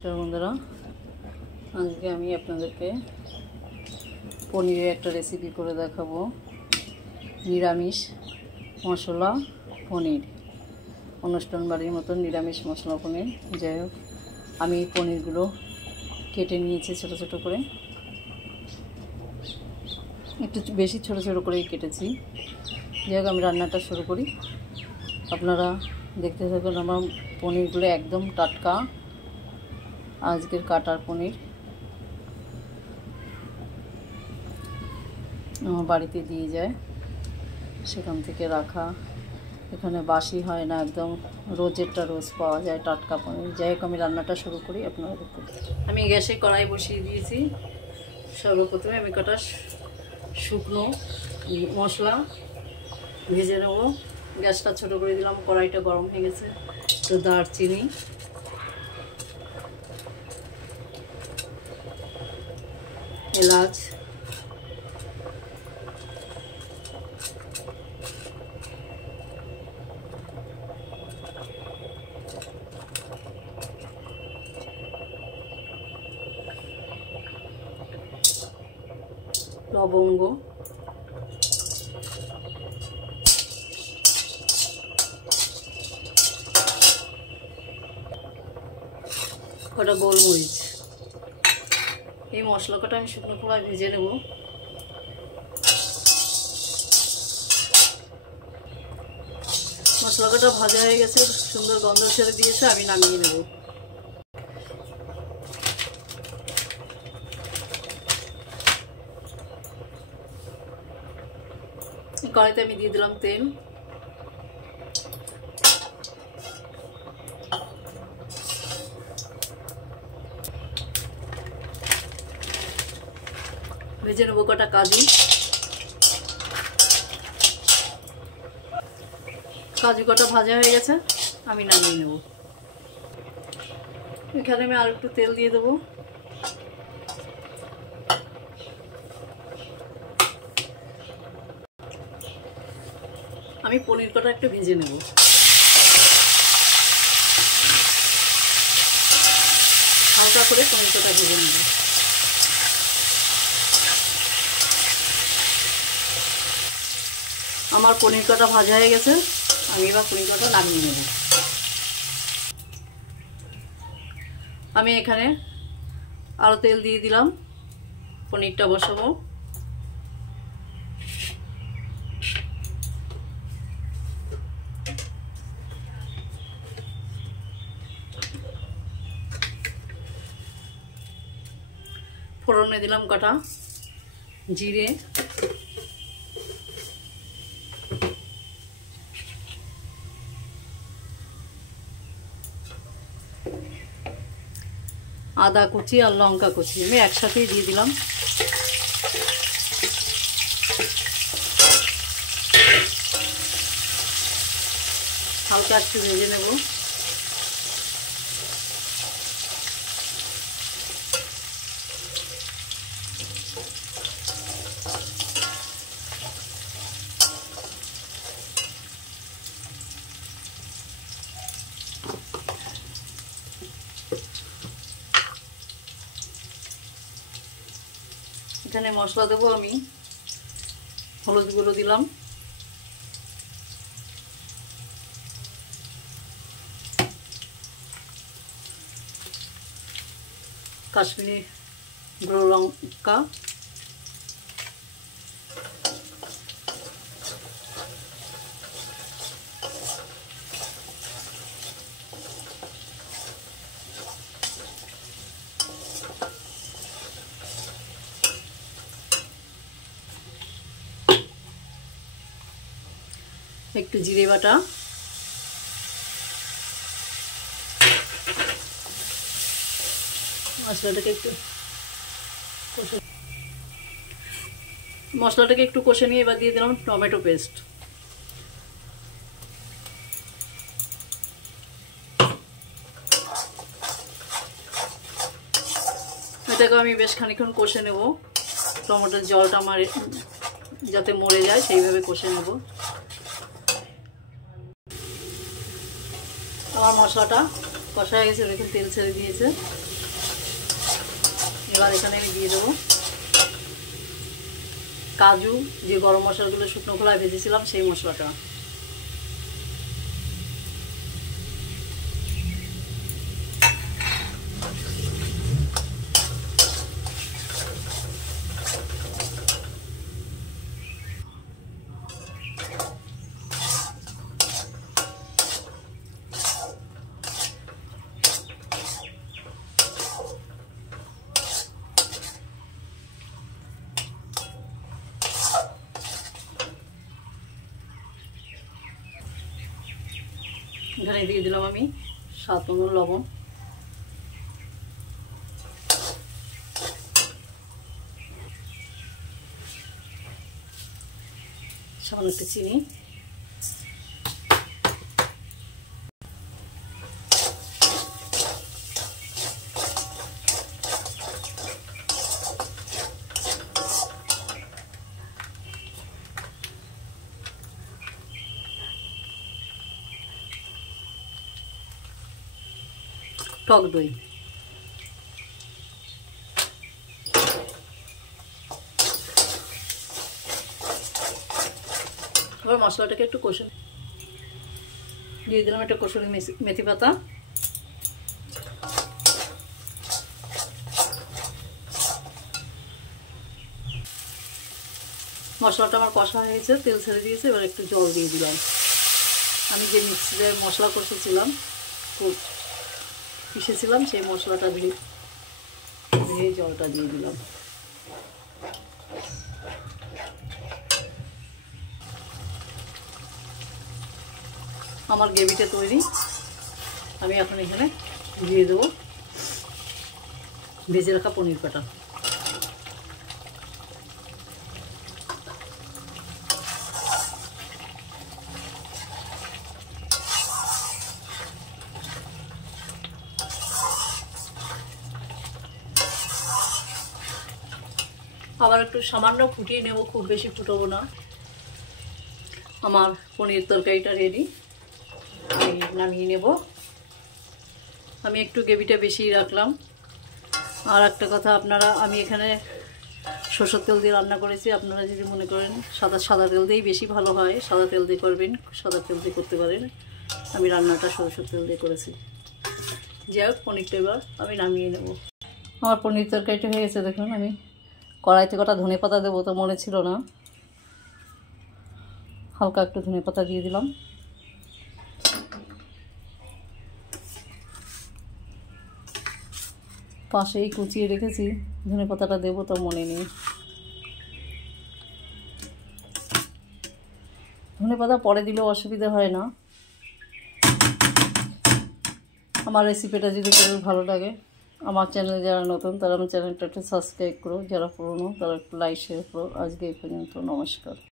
বন্ধুরা, আজকে আমি আপনাদেরকে পনিরের একটা রেসিপি করে দেখাবো। নিরামিষ মশলা পনির, অনুষ্ঠান বাড়ির মতন নিরামিষ মশলা পনির। যাই হোক, আমি পনিরগুলো কেটে নিয়েছি ছোটো ছোটো করে, একটু বেশি ছোটো ছোটো করেই কেটেছি। যাই হোক, আমি রান্নাটা শুরু করি, আপনারা দেখতে থাকুন। আমার পনিরগুলো একদম টাটকা, আজকের কাটার পনির। আমার বাড়িতে দিয়ে যায়, সেখান থেকে রাখা, এখানে বাসি হয় না, একদম রোজেরটা রোজ পাওয়া যায় টাটকা পনির। যাই হোক, আমি রান্নাটা শুরু করি, আপনারা দেখতে। আমি গ্যাসে কড়াই বসিয়ে দিয়েছি। সর্বপ্রথমে আমি কটা শুকনো মশলা ভেজে নেব। গ্যাসটা ছোটো করে দিলাম, কড়াইটা গরম হয়ে গেছে। তো দারচিনি, এলাচ, লবঙ্গ, কটা গোলমরিচ। এই মশলা কটা আমি শুকনো খোলায় ভেজে নেব। মশলা কটা ভাজা হয়ে গেছে, সুন্দর গন্ধ ছেড়ে দিয়েছে, আমি নামিয়ে নেব। কড়াইতে আমি দিয়ে দিলাম তেল। ভেজে নেবো কটা কাজু। কাজু কটা ভাজা হয়ে গেছে, আমি নামিয়ে নেব। এখানে আমি আর একটু তেল দিয়ে দেবো। আমি পনির কটা একটু ভেজে নেব। হালকা করে পনির কটা ভেজে নেব। আমার পনির কটা ভাজা হয়ে গেছে, আমি এবার পনির কটা নামিয়ে নেব। আমি এখানে আরও তেল দিয়ে দিলাম, পনিরটা বসাবো। ফোড়নে দিলাম কটা জিরে, আদা কুচি আর লঙ্কা কুচি আমি একসাথেই দিয়ে দিলাম। হালকা একটু ভেজে নেব। এখানে মশলা দেবো আমি। হলুদ গুঁড়ো দিলাম, কাশ্মীরি গুঁড়ো লঙ্কা, একটু জিরে বাটা, মশলাটাকে একটু কষে নিয়ে এবার দিয়ে দিলাম টমেটো পেস্ট। এটাকে আমি বেশ খানিকক্ষণ কষে নেব। টমেটোর জলটা আমার যাতে মরে যায় সেইভাবে কষে নেব। আমার মশলাটা কষা হয়ে গেছে, দেখুন তেল ছেড়ে দিয়েছে। এবার এখানে আমি দিয়ে দেবো কাজু, যে গরম মশলাগুলো শুকনো খোলায় ভেজেছিলাম সেই মশলাটা। এখানে দিয়ে দিলাম আমি স্বাদ মতো লবণ, সামান্য একটু চিনি, টক দই। এবার মশলাটাকে একটু কষে দিয়ে দিলাম একটা কসুরি মেথি পাতা, মশলাটা আমার কষা হয়ে গেছে, তেল ছেড়ে দিয়েছে। এবার একটু জল দিয়ে দিলাম। আমি যে মিক্সিতে মশলা কষেছিলাম, পিষেছিলাম, সেই মশলাটা দিয়ে জলটা দিয়ে দিলাম। আমার গ্রেভিটা তৈরি। আমি এখন এখানে দিয়ে দেবো ভেজে রাখা পনির কাটা। আবার একটু সামান্য ফুটিয়ে নেব, খুব বেশি ফুটাবো না। আমার পনির তরকারিটা রেডি, আমি নামিয়ে নেব। আমি একটু গ্রেভিটা বেশি রাখলাম। আর একটা কথা, আমি এখানে সরষের তেল দিয়ে রান্না করেছি। আপনারা যদি মনে করেন সাদা তেল দিয়েই বেশি ভালো হয়, সাদা তেল দিয়ে করবেন, সাদা তেল দিয়ে করতে পারেন। আমি রান্নাটা সরষের তেল দিয়ে করেছি। যাই হোক, পনিরটা এবার আমি নামিয়ে নেব। আমার পনির তরকারিটা হয়ে গেছে। দেখুন, আমি কড়াইতে কটা ধনেপাতা দেবো তো মনে ছিল না, হালকা একটু ধনেপাতা দিয়ে দিলাম। পাশেই কুচিয়ে রেখেছি, ধনেপাতাটা দেবো তো মনে নেই। ধনেপাতা পরে দিলেও অসুবিধা হয় না। আমার রেসিপিটা যদি ভালো লাগে, আমার চ্যানেলে যারা নতুন তারা আমার চ্যানেলটা একটু সাবস্ক্রাইব করো, যারা পুরনো তারা একটু লাইক শেয়ার করো। আজকে এই পর্যন্ত, নমস্কার।